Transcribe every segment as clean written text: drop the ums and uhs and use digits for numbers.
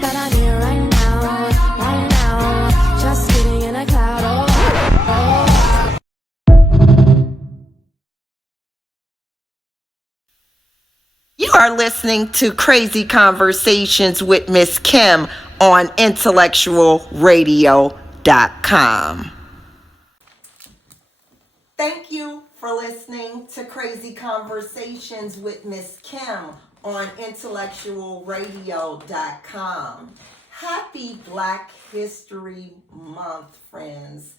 that I need right now, just sitting in a cloud. You are listening to Crazy Conversations with Miss Kim on intellectualradio.com. Thank you for listening to Crazy Conversations with Miss Kim on intellectualradio.com. Happy Black History Month, friends.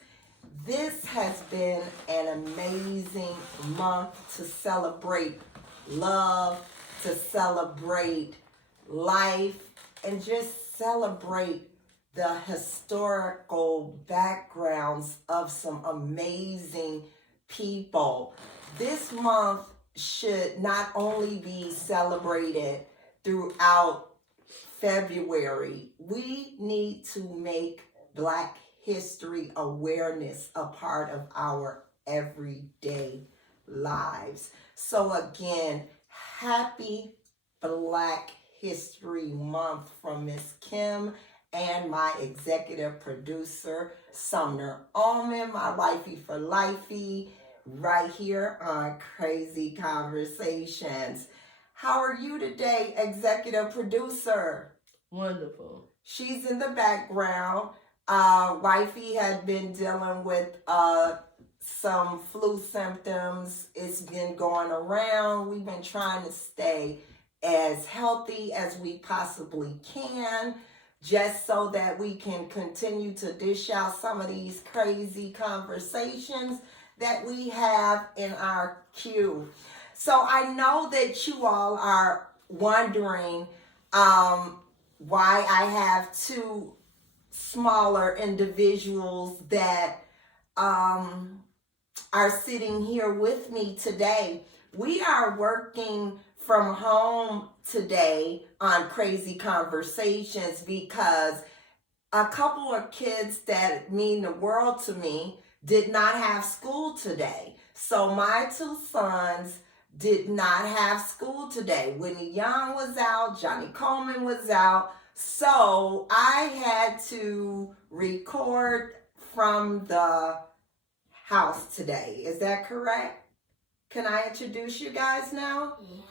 This has been an amazing month to celebrate love, to celebrate life, and just celebrate the historical backgrounds of some amazing people. This month should not only be celebrated throughout February. We need to make Black history awareness a part of our everyday lives. So again, happy Black History Month from Miss Kim and my executive producer, Sumner Allman, my wifey for lifey, right here on Crazy Conversations. How are you today, executive producer? Wonderful. She's in the background. Wifey had been dealing with some flu symptoms. It's been going around. We've been trying to stay as healthy as we possibly can, just so that we can continue to dish out some of these crazy conversations that we have in our queue. So I know that you all are wondering why I have two smaller individuals that are sitting here with me today. We are working from home today on Crazy Conversations because a couple of kids that mean the world to me did not have school today. So my two sons did not have school today. Whitney Young was out, Johnny Coleman was out. So I had to record from the house today. Is that correct? Can I introduce you guys now? Yeah.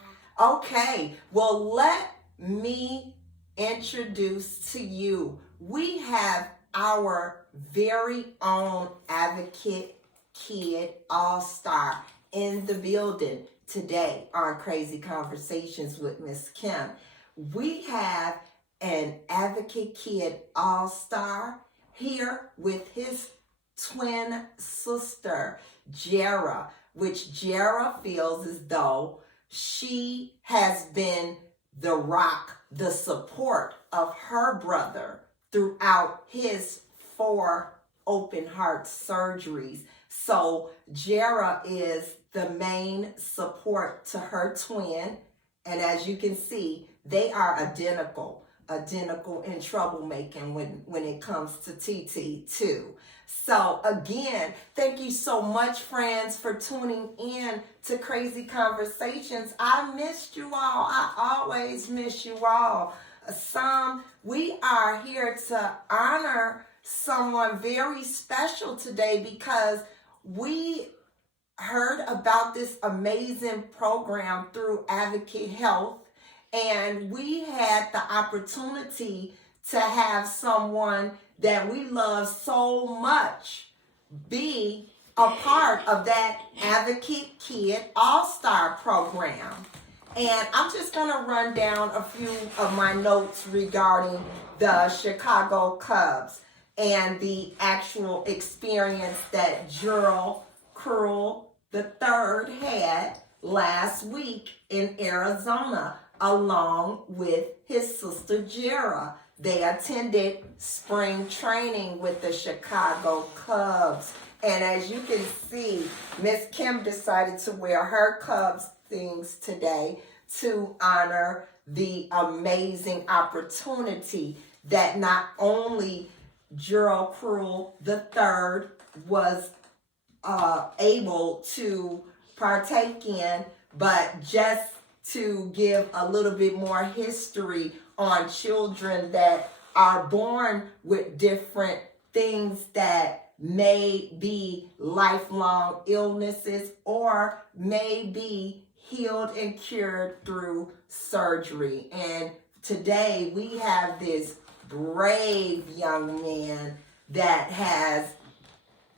Okay. Well, let me introduce to you. We have our very own advocate kid all-star in the building today on Crazy Conversations with Miss Kim. We have an advocate kid all-star here with his twin sister, Jera, which Jera feels as though she has been the rock, the support of her brother throughout his 4 open heart surgeries. So Jera is the main support to her twin. And as you can see, they are identical in troublemaking when it comes to TT too. So again, thank you so much, friends, for tuning in to Crazy Conversations. I missed you all. I always miss you all. We are here to honor someone very special today because we heard about this amazing program through Advocate Health, and we had the opportunity to have someone that we love so much be a part of that Advocate Kid All-Star program. And I'm just going to run down a few of my notes regarding the Chicago Cubs and the actual experience that Gerald Kruel III had last week in Arizona, along with his sister Jera. They attended spring training with the Chicago Cubs. And as you can see, Miss Kim decided to wear her Cubs things today to honor the amazing opportunity that not only Gerald Kruel III was able to partake in, but just to give a little bit more history on children that are born with different things that may be lifelong illnesses or may be healed and cured through surgery. And today we have this brave young man that has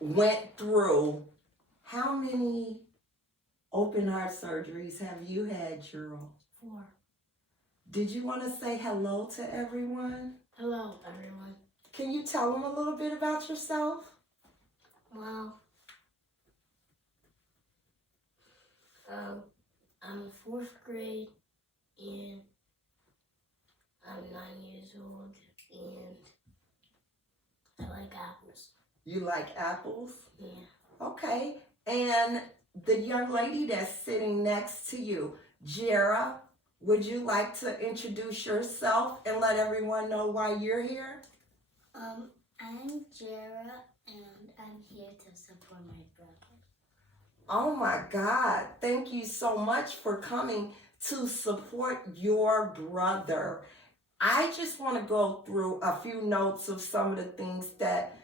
went through, how many open heart surgeries have you had, Gerald? 4. Did you want to say hello to everyone? Hello, everyone. Can you tell them a little bit about yourself? Well, I'm in 4th grade, and I'm 9 years old, and I like apples. You like apples? Yeah. Okay. And the young lady that's sitting next to you, Jera, would you like to introduce yourself and let everyone know why you're here? I'm Jera, and I'm here to support my brother. Oh my God. Thank you so much for coming to support your brother. I just want to go through a few notes of some of the things that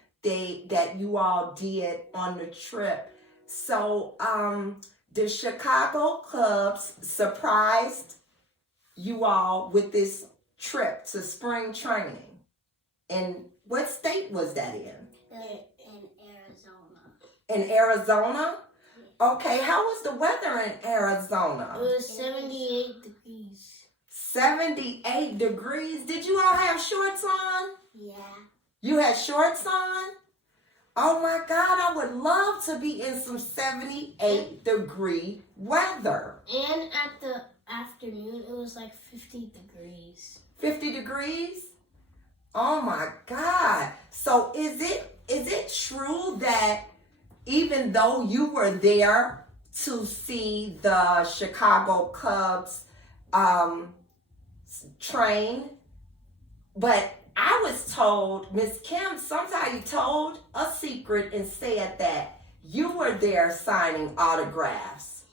you all did on the trip. So the Chicago Cubs surprised you all with this trip to spring training. And what state was that in? In Arizona. In Arizona? Okay, how was the weather in Arizona? It was 78 degrees. 78 degrees. Did you all have shorts on? Yeah. You had shorts on? Oh my God, I would love to be in some 78 degree weather. And at the afternoon, it was like 50 degrees. 50 degrees? Oh my God. So is it true that even though you were there to see the Chicago Cubs train, but I was told, Miss Kim, somebody told a secret and said that you were there signing autographs.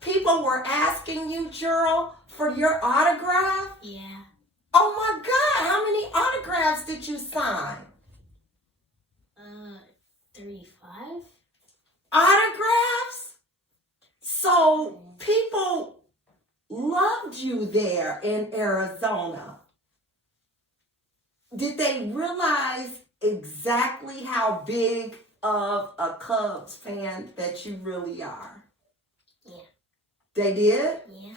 People were asking you, Gerald, for your autograph? Yeah. Oh my God, how many autographs did you sign? 35. Autographs? So people loved you there in Arizona. Did they realize exactly how big of a Cubs fan that you really are? Yeah. They did? Yeah.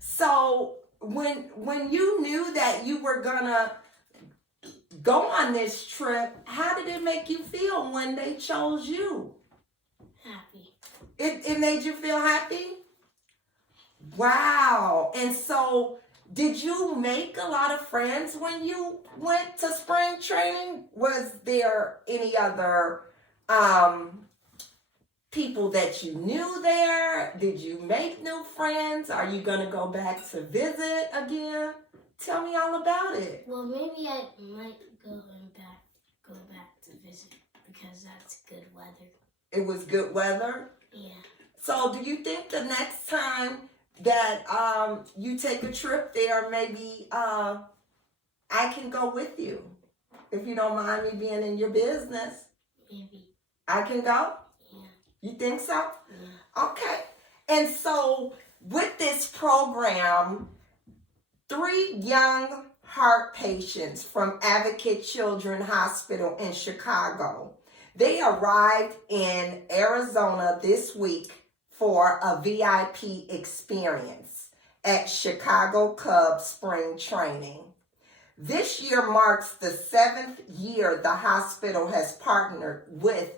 So when you knew that you were gonna go on this trip, how did it make you feel when they chose you? Happy. It made you feel happy? Wow. And so did you make a lot of friends when you went to spring training? Was there any other people that you knew there? Did you make new friends? Are you going to go back to visit again? Tell me all about it. Well, maybe I might go back to visit because that's good weather. It was good weather? Yeah. So do you think the next time that you take a trip there, maybe I can go with you? If you don't mind me being in your business. Maybe. I can go? Yeah. You think so? Yeah. Okay. And so with this program, 3 young heart patients from Advocate Children's Hospital in Chicago, they arrived in Arizona this week for a VIP experience at Chicago Cubs spring training. This year marks the 7th year the hospital has partnered with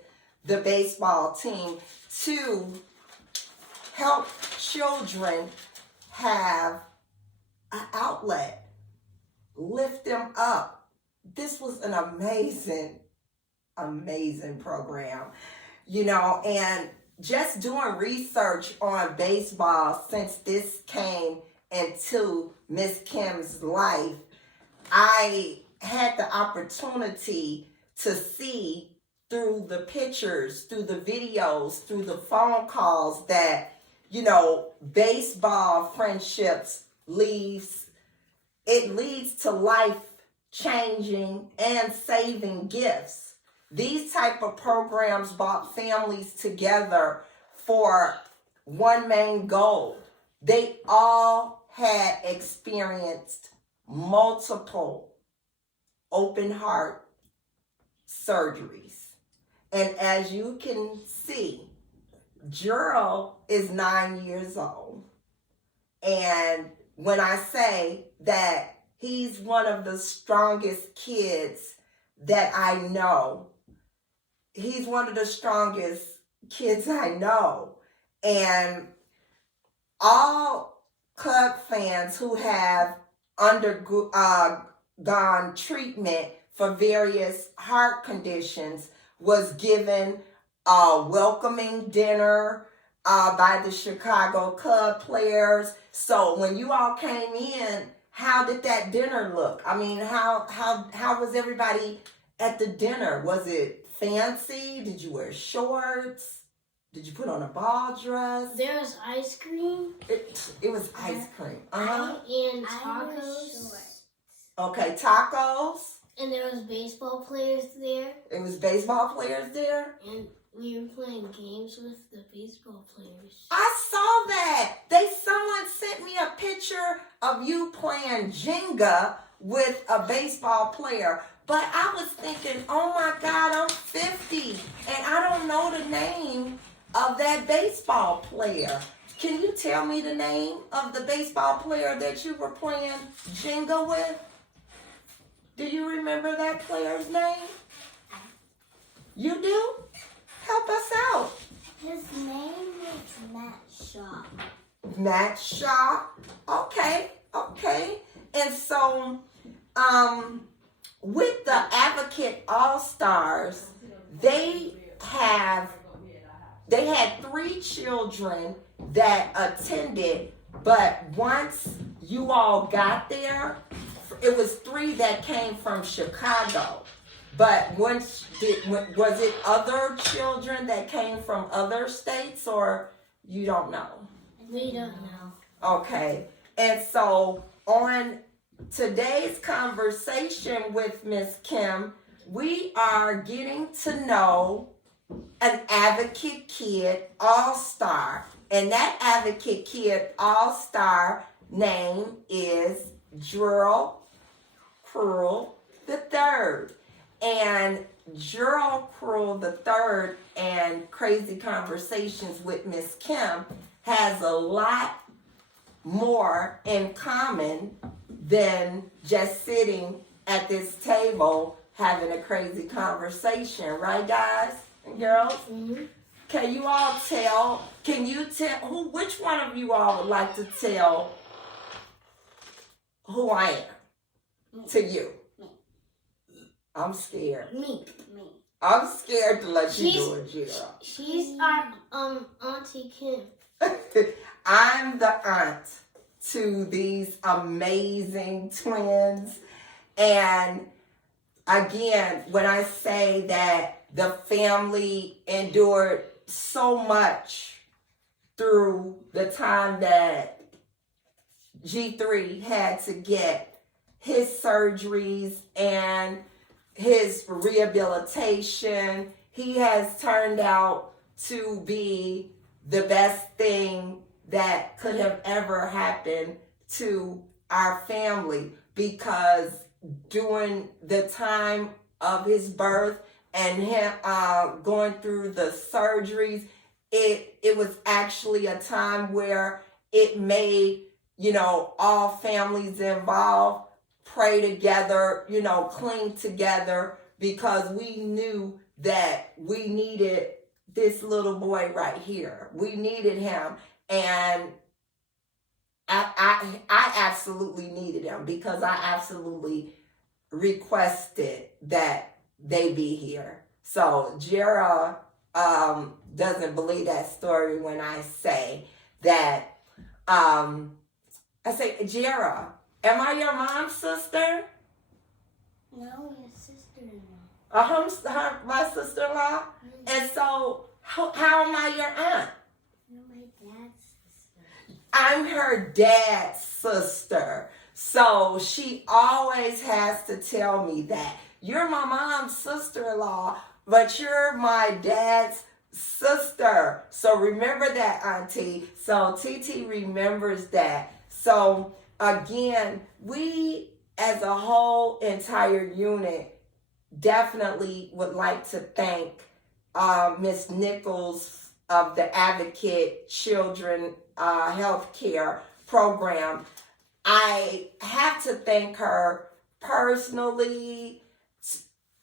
the baseball team to help children have an outlet, lift them up. This was an amazing program, and just doing research on baseball since this came into Miss Kim's life, I had the opportunity to see through the pictures, through the videos, through the phone calls that baseball friendships leads to life changing and saving gifts. These type of programs brought families together for one main goal. They all had experienced multiple open heart surgeries. And as you can see, Gerald is 9 years old. And when I say that he's one of the strongest kids that I know, he's one of the strongest kids I know. And all Club fans who have undergone treatment for various heart conditions was given a welcoming dinner by the Chicago Cub players. So when you all came in, how did that dinner look? I mean, how was everybody at the dinner? Was it fancy? Did you wear shorts? Did you put on a ball dress? There was ice cream. It was ice cream. And tacos. Okay, tacos. And there was baseball players there. It was baseball players there. And we were playing games with the baseball players. I saw that. Someone sent me a picture of you playing Jenga with a baseball player. But I was thinking, oh my God, I'm 50 and I don't know the name of that baseball player. Can you tell me the name of the baseball player that you were playing Jenga with? Do you remember that player's name? You do? Help us out. His name is Matt Shaw. Matt Shaw. Okay. And so, with the Advocate All-Stars, they had 3 children that attended, but once you all got there, it was 3 that came from Chicago. But was it other children that came from other states, or you don't know? We don't know. Okay. And so on today's conversation with Miss Kim, we are getting to know an Advocate Kid All-Star. And that Advocate Kid All-Star name is Gerald Kruel III. And Gerald Kruel III and Crazy Conversations with Miss Kim has a lot more in common than just sitting at this table having a crazy conversation, right, guys and girls? Mm-hmm. Can you tell which one of you all would like to tell who I am to you? I'm scared. Me. I'm scared to let you do it, Gerald. She's our Auntie Kim. I'm the aunt to these amazing twins. And again, when I say that the family endured so much through the time that G3 had to get his surgeries and his rehabilitation, he has turned out to be the best thing that could have ever happened to our family, because during the time of his birth and him going through the surgeries, it was actually a time where it made, all families involved pray together, cling together, because we knew that we needed this little boy right here. We needed him. And I absolutely needed him, because I absolutely requested that they be here. So Gerald doesn't believe that story when I say that. I say, Gerald, am I your mom's sister? No, your sister-in-law. My sister-in-law? Mm-hmm. And so, how am I your aunt? You're my dad's I'm her dad's sister. So she always has to tell me that. You're my mom's sister-in-law, but you're my dad's sister. So remember that, Auntie. So TT remembers that. So again, we as a whole entire unit definitely would like to thank Miss Nichols of the Advocate Children Healthcare Program. I have to thank her personally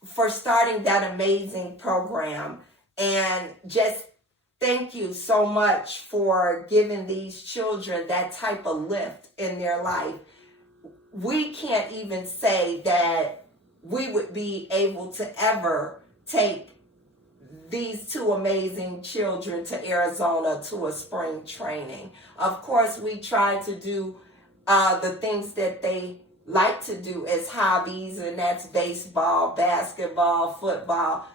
for starting that amazing program, and just thank you so much for giving these children that type of lift in their life. We can't even say that we would be able to ever take these two amazing children to Arizona to a spring training. Of course, we try to do the things that they like to do as hobbies, and that's baseball, basketball, football.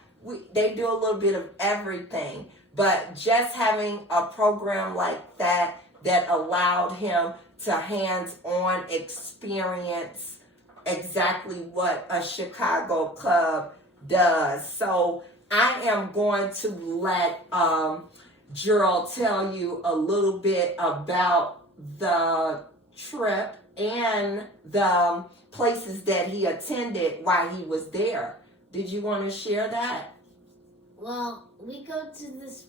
They do a little bit of everything, but just having a program like that allowed him to hands-on experience exactly what a Chicago club does. So I am going to let Gerald tell you a little bit about the trip and the places that he attended while he was there. Did you want to share that? Well, we go to this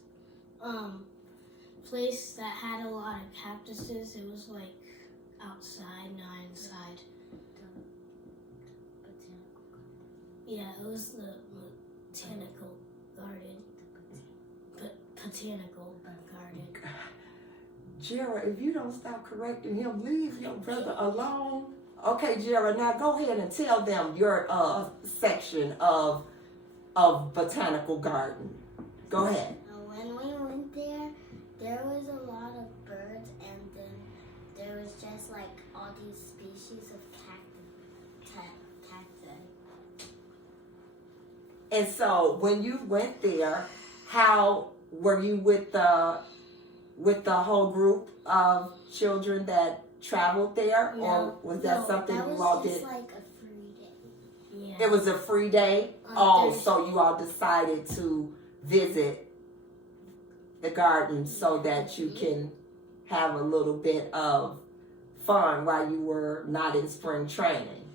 place that had a lot of cactuses. It was like outside, not inside. Yeah, it was the botanical garden. Botanical garden. Gerald, if you don't stop correcting him, leave your brother alone. Okay, Gerald, now go ahead and tell them your section of botanical garden. Go ahead. When we went there was a lot of birds, and then there was just like all these species of cacti. And so when you went there, how were you with the whole group of children that traveled there, or was that something that you was all just did? like a free day. Yeah. It was a free day. So you all decided to visit the garden so that you can have a little bit of fun while you were not in spring training.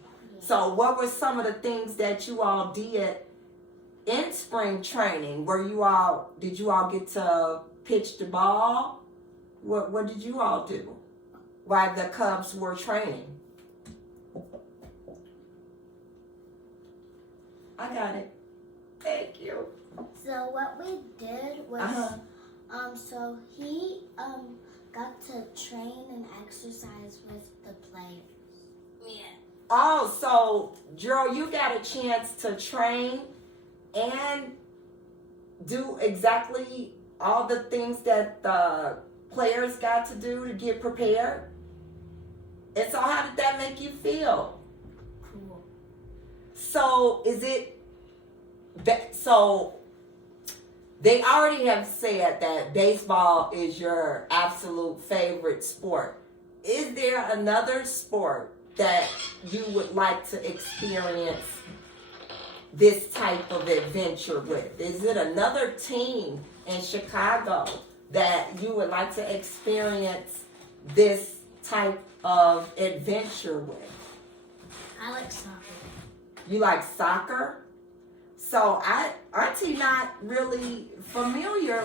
So what were some of the things that you all did in spring training? Did you all get to pitch the ball? What did you all do while the Cubs were training? I got it. Thank you. So what we did was, so he got to train and exercise with the players. Yeah. Oh, so Gerald, you got a chance to train and do exactly all the things that the players got to do to get prepared? And so how did that make you feel? Cool. So so they already have said that baseball is your absolute favorite sport. Is there another sport that you would like to experience this type of adventure with? Is it another team in Chicago that you would like to experience this type of adventure with? I like soccer. You like soccer? So Auntie not really familiar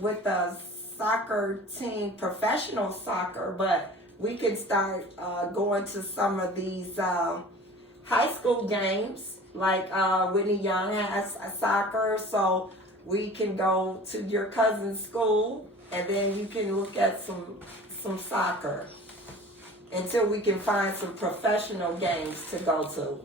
with a soccer team, professional soccer, but we can start going to some of these high school games. Like Whitney Young has soccer, so we can go to your cousin's school, and then you can look at some soccer until we can find some professional games to go to.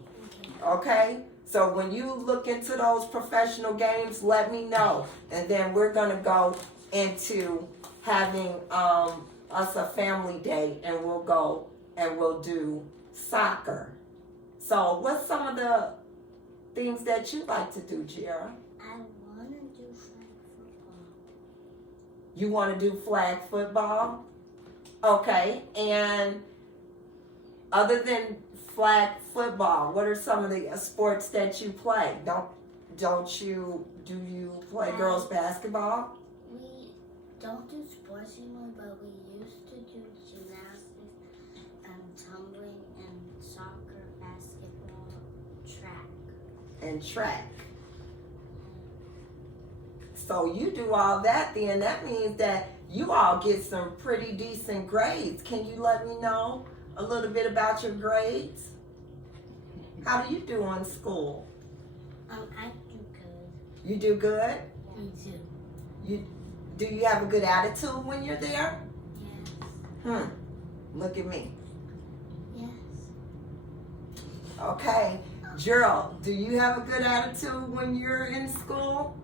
Okay? So when you look into those professional games, let me know. And then we're going to go into having us a family day, and we'll go and we'll do soccer. So what's some of the things that you like to do, Jera? I want to do flag football. You want to do flag football? Okay, and other than flag football, what are some of the sports that you play? Do you play girls basketball? We don't do sports anymore, but we used to do gymnastics and tumbling and soccer, basketball, track. And track. So you do all that, then that means that you all get some pretty decent grades. Can you let me know a little bit about your grades? How do you do in school? I do good. You do good? Me too. Do you have a good attitude when you're there? Yes. Look at me. Yes. Okay. Gerald, do you have a good attitude when you're in school?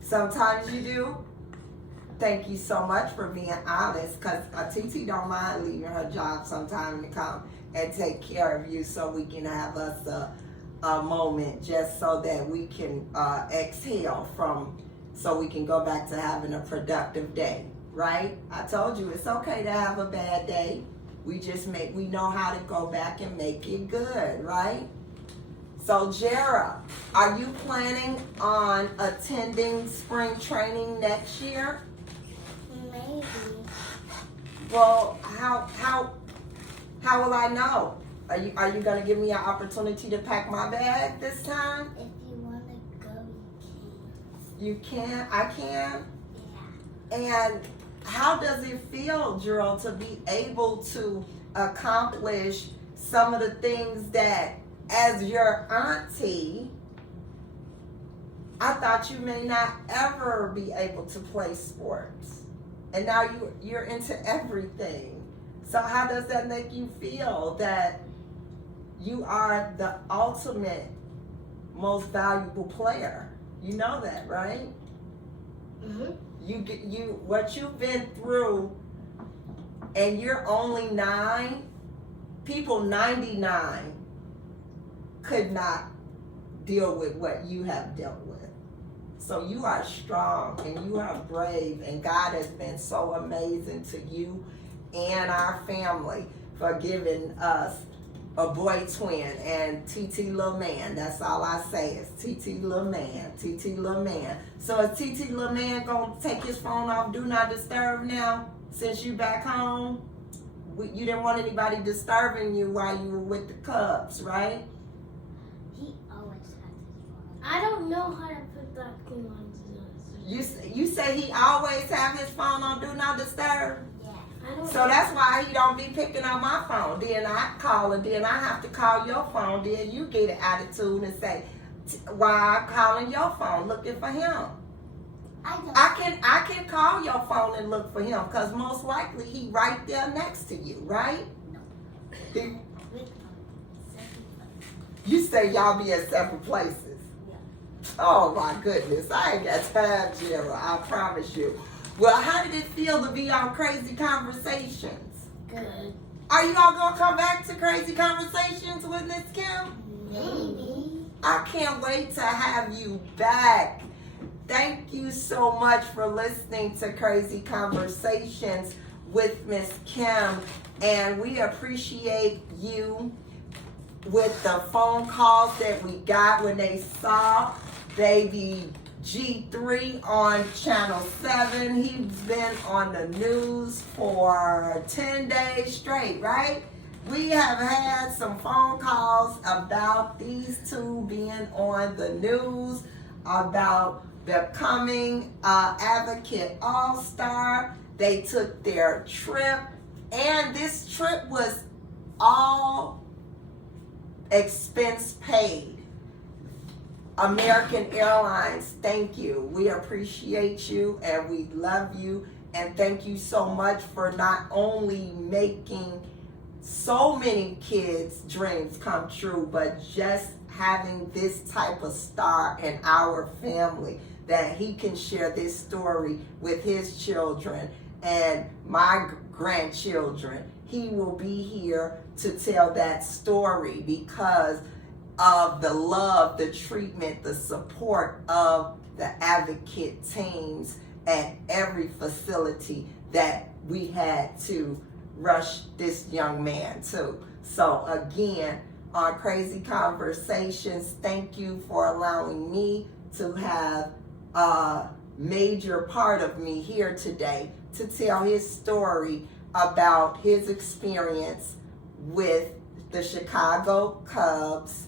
Sometimes you do? Thank you so much for being honest, because TT don't mind leaving her job sometime to come and take care of you so we can have us a moment just so that we can exhale so we can go back to having a productive day, right? I told you it's okay to have a bad day. We know how to go back and make it good, right? So, Jera, are you planning on attending spring training next year? Maybe. Well, how will I know? Are you gonna give me an opportunity to pack my bag this time? If you want to go, You can. I can. Yeah. And how does it feel, Gerald, to be able to accomplish some of the things that, as your auntie, I thought you may not ever be able to play sports, and now you're into everything. So how does that make you feel, that you are the ultimate, most valuable player? You know that, right? Mm-hmm. What you've been through, and you're only 9. People 99 could not deal with what you have dealt with. So you are strong and you are brave, and God has been so amazing to you and our family for giving us a boy twin and TT Little Man. That's all I say is TT Little Man, TT Little Man. So is TT Little Man gonna take his phone off Do Not Disturb now, since you back home? You didn't want anybody disturbing you while you were with the Cubs, right? He always has his phone. I don't know how to put that thing on. You say he always have his phone on Do Not Disturb? Yeah. I don't So that's why he don't be picking up my phone. Then I call her, then I have to call your phone, then you get an attitude and say, why I'm calling your phone looking for him? I can call your phone and look for him, because most likely he right there next to you, right? You say y'all be at separate places. Yeah. Oh my goodness, I ain't got time, Gerald, I promise you. Well, how did it feel to be on Crazy Conversations? Good. Are you all gonna come back to Crazy Conversations with Miss Kim? Maybe. I can't wait to have you back. Thank you so much for listening to Crazy Conversations with Miss Kim, and we appreciate you with the phone calls that we got when they saw baby G3 on Channel 7. He's been on the news for 10 days straight, right? We have had some phone calls about these two being on the news, about becoming Advocate All-Star. They took their trip, and this trip was all expense paid. American Airlines, thank you. We appreciate you and we love you, and thank you so much for not only making so many kids' dreams come true, but just having this type of star in our family, that he can share this story with his children and my grandchildren. He will be here to tell that story because of the love, the treatment, the support of the Advocate teams at every facility that we had to rush this young man to. So again, on Crazy Conversations, thank you for allowing me to have a major part of me here today to tell his story about his experience with the Chicago Cubs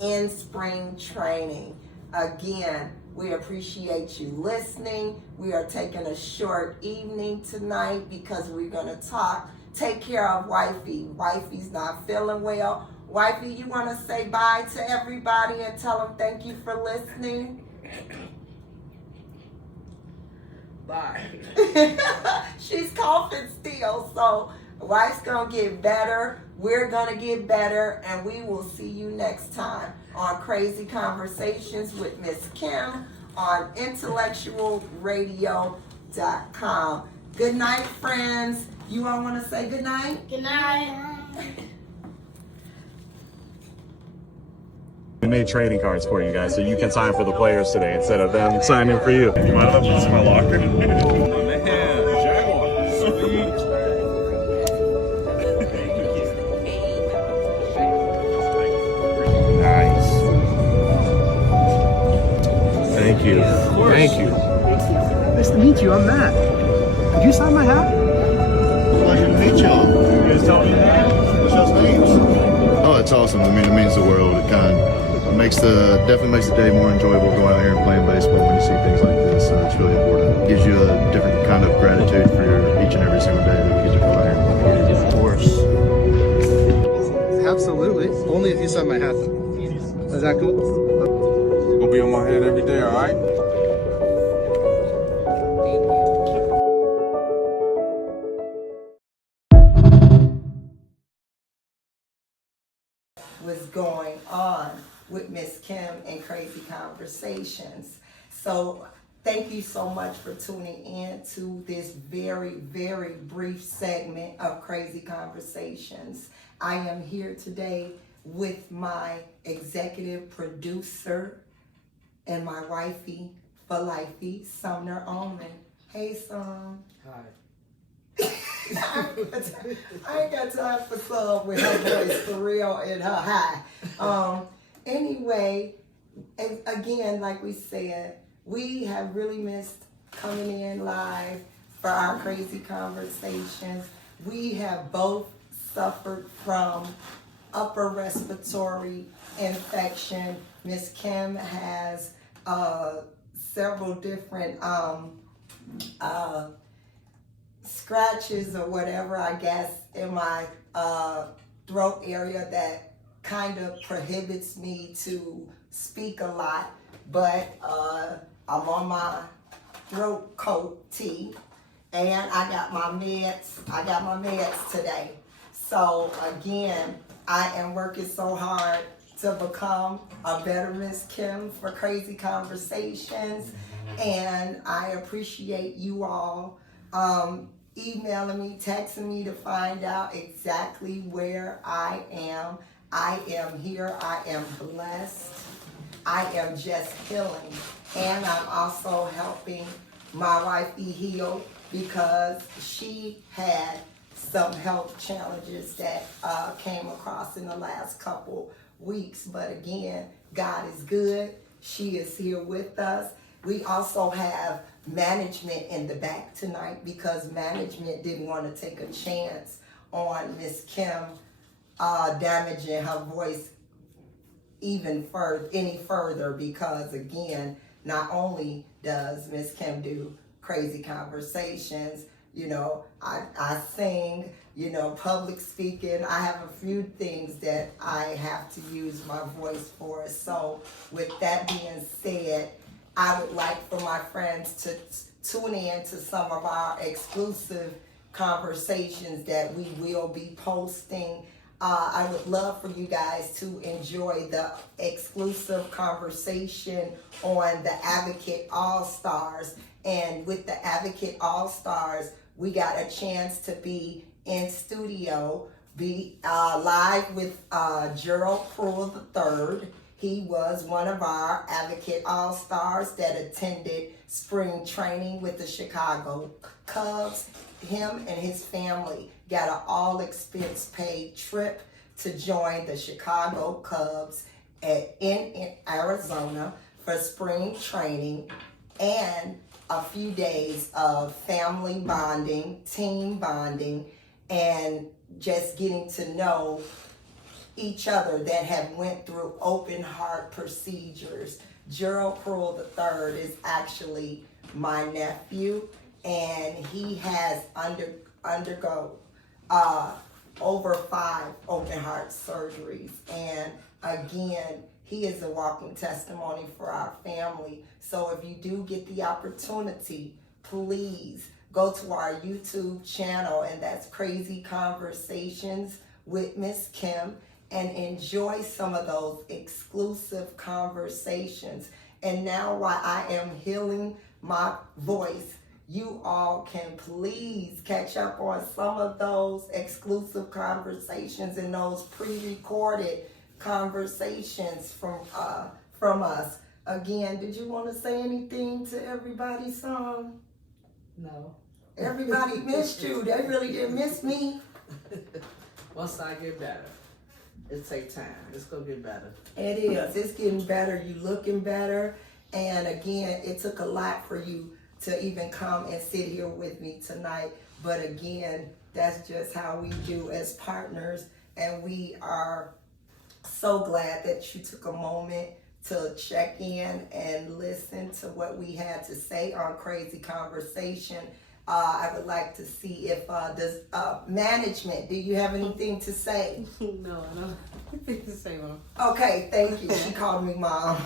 in spring training. Again, we appreciate you listening. We are taking a short evening tonight because we're going to take care of Wifey. Wifey's not feeling well. Wifey, you want to say bye to everybody and tell them thank you for listening? Bye. She's coughing still, so wife's gonna get better. We're gonna get better, and we will see you next time on Crazy Conversations with Miss Kim on intellectualradio.com. Good night, friends. You all want to say good night? Good night. We made trading cards for you guys so you can sign for the players today instead of them signing for you. You mind if I put this in my locker? Nice. Thank you. Thank you. Nice to meet you. I'm Matt. Could you sign my hat? Pleasure to meet y'all. You guys tell me that? What's y'all's names? Oh, it's awesome. I mean, it means the world. It kind of definitely makes the day more enjoyable going out here and playing baseball when you see things like this. It's really important. It gives you a different kind of gratitude for each and every single day that we get to come out here and play. Of course. Absolutely. Only if you sign my hat, though. Is that cool? Gonna be on my head every day, all right? Was going on with Miss Kim and Crazy Conversations. So thank you so much for tuning in to this very, very brief segment of Crazy Conversations. I am here today with my executive producer and my wifey for lifey, Sumner Ullman. Hey, Sum. Hi. I ain't got time for Sum with her voice for real and her high. Anyway, again, like we said, we have really missed coming in live for our Crazy Conversations. We have both suffered from upper respiratory infection. Miss Kim has several different scratches or whatever, I guess, in my throat area that kind of prohibits me to speak a lot, but I'm on my throat coat tea, and I got my meds today. So again, I am working so hard to become a better Miss Kim for Crazy Conversations, and I appreciate you all emailing me, texting me to find out exactly where I am. I am here. I am blessed. I am just healing. And I'm also helping my wife heal because she had some health challenges that came across in the last couple weeks. But again, God is good. She is here with us. We also have management in the back tonight because management didn't want to take a chance on Miss Kim damaging her voice any further because again, not only does Miss Kim do Crazy Conversations, I sing, public speaking. I have a few things that I have to use my voice for. So with that being said, I would like for my friends to tune in to some of our exclusive conversations that we will be posting. I would love for you guys to enjoy the exclusive conversation on the Advocate All-Stars. And with the Advocate All-Stars, we got a chance to be in studio, be live with Gerald Kruel III. He was one of our Advocate All-Stars that attended spring training with the Chicago Cubs. Him and his family got an all-expense paid trip to join the Chicago Cubs in Arizona for spring training and a few days of family bonding, team bonding, and just getting to know each other that have went through open heart procedures. Gerald Kruel III is actually my nephew, and he has undergo over 5 open heart surgeries. And again, he is a walking testimony for our family. So if you do get the opportunity, please go to our YouTube channel, and that's Crazy Conversations with Miss Kim, and enjoy some of those exclusive conversations. And now, while I am healing my voice, you all can please catch up on some of those exclusive conversations and those pre-recorded conversations from us. Again, did you want to say anything to everybody, son? No. Everybody missed you. They really didn't miss me. Once I get better. It takes time. It's gonna get better. It is. It's getting better. You looking better. And again, it took a lot for you to even come and sit here with me tonight. But again, that's just how we do as partners. And we are so glad that you took a moment to check in and listen to what we had to say on Crazy Conversation. I would like to see if does management, do you have anything to say? No, I don't. Nothing to say, Mom. Okay, thank you. She called me Mom.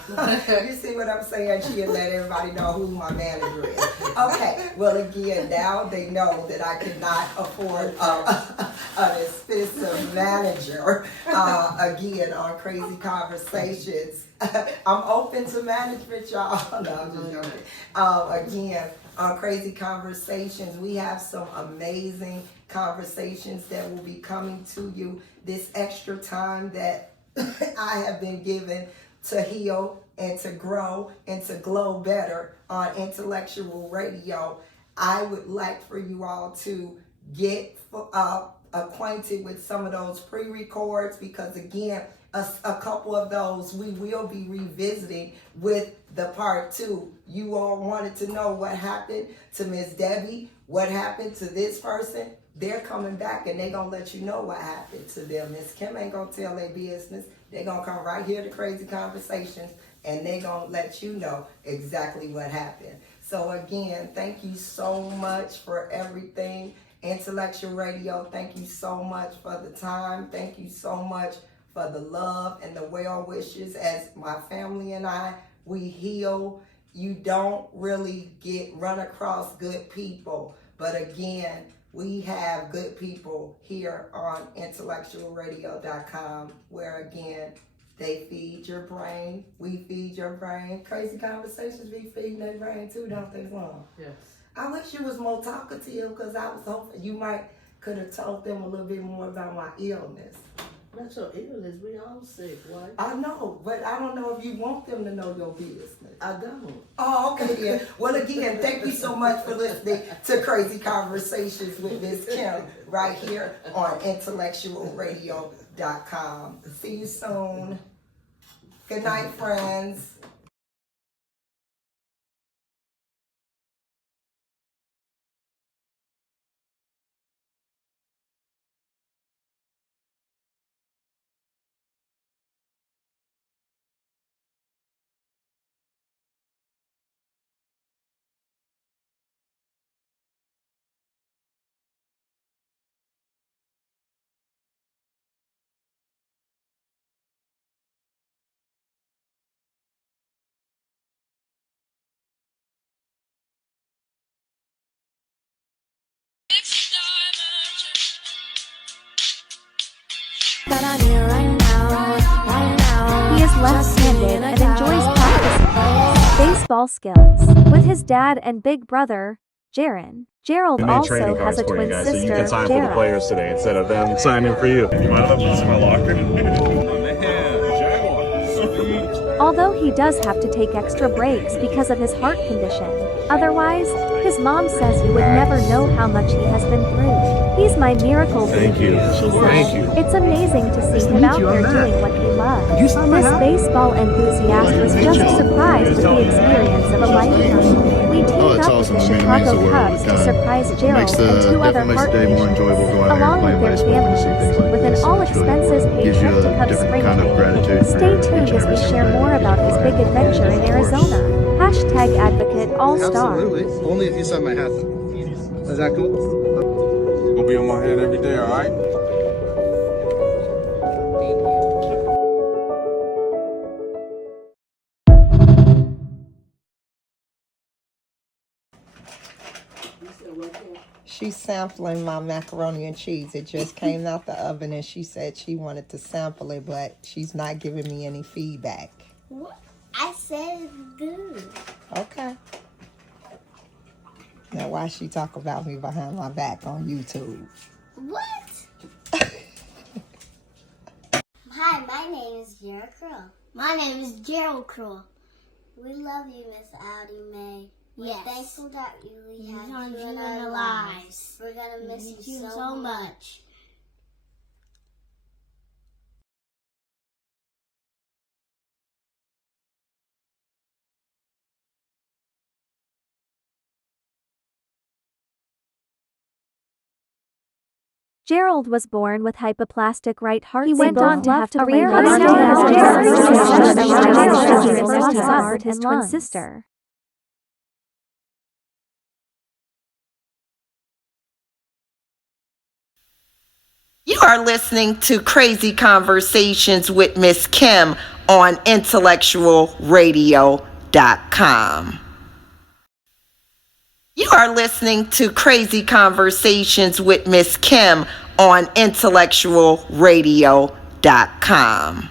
You see what I'm saying? She had let everybody know who my manager is. Okay, well again, now they know that I cannot afford an expensive manager. Again, on Crazy Conversations. I'm open to management, y'all. No, I'm just joking. Again, on Crazy Conversations, we have some amazing conversations that will be coming to you. This extra time that I have been given to heal and to grow and to glow better on intellectual radio. I would like for you all to get acquainted with some of those pre-records, because again, a couple of those we will be revisiting with the part 2. You all wanted to know what happened to Miss Debbie, what happened to this person. They're coming back and they're going to let you know what happened to them. Miss Kim ain't going to tell their business. They're going to come right here to Crazy Conversations and they're going to let you know exactly what happened. So again, thank you so much for everything. Intellectual Radio, thank you so much for the time. Thank you so much for the love and the well wishes as my family and I, we heal. You don't really run across good people. But again, we have good people here on intellectualradio.com, where again, they feed your brain, we feed your brain. Crazy Conversations be feeding their brain too, don't they, Mom? Yes. I wish you was more talkative, because I was hoping you could have told them a little bit more about my illness. Not your illness. We all sick, right? I know, but I don't know if you want them to know your business. I don't. Oh, okay then. Well, again, thank you so much for listening to Crazy Conversations with Miss Kim right here on intellectualradio.com. See you soon. Good night, friends. That I'm here right now. He is left-handed and enjoys practicing baseball skills with his dad and big brother, Jaron. Gerald I made also training has cards a for you twin guys, so sister, you can sign for the Jara. players today instead of them signing for you. You mind if I put this in my locker? Man, Jaguar. although he does have to take extra breaks because of his heart condition. Otherwise, his mom says you would never know how much he has been through. He's my miracle Thank baby, you. she says. Thank you. It's amazing to see Nice to him meet out you, I'm there Matt. doing what he loves. Could you sign my This hat? baseball enthusiast was just surprised with the experience of a lifetime. We Oh, teamed it's up awesome. with the I mean, it means Chicago the world. Cubs It to kinda surprise Gerald and two other definitely makes heart the day more patients, enjoyable going out here along and with playing their baseball when you see things families, like with an this. It's really all-expenses important. paid Gives you trip to a Cubs different spring kind of training. gratitude for Stay each tuned and as every we single share day more that you about go his out big here and play. adventure in Of course. Arizona. Hashtag Advocate All-Star. Absolutely. Only if you sign my hat, though. Is that cool? Gonna be on my head every day, all right? She's sampling my macaroni and cheese. It just came out the oven and she said she wanted to sample it, but she's not giving me any feedback. What? I said it's good. Okay. Now why she talk about me behind my back on YouTube? What? Hi, my name is Gerald Kruel. My name is Gerald Kruel. We love you, Miss Addie Mae. We're thankful that we had you in our lives. We're gonna miss you so much. Gerald was born with hypoplastic right heart. He went on to have a to rare rehab his twin sister. You are listening to Crazy Conversations with Miss Kim on intellectualradio.com. You are listening to Crazy Conversations with Miss Kim on intellectualradio.com.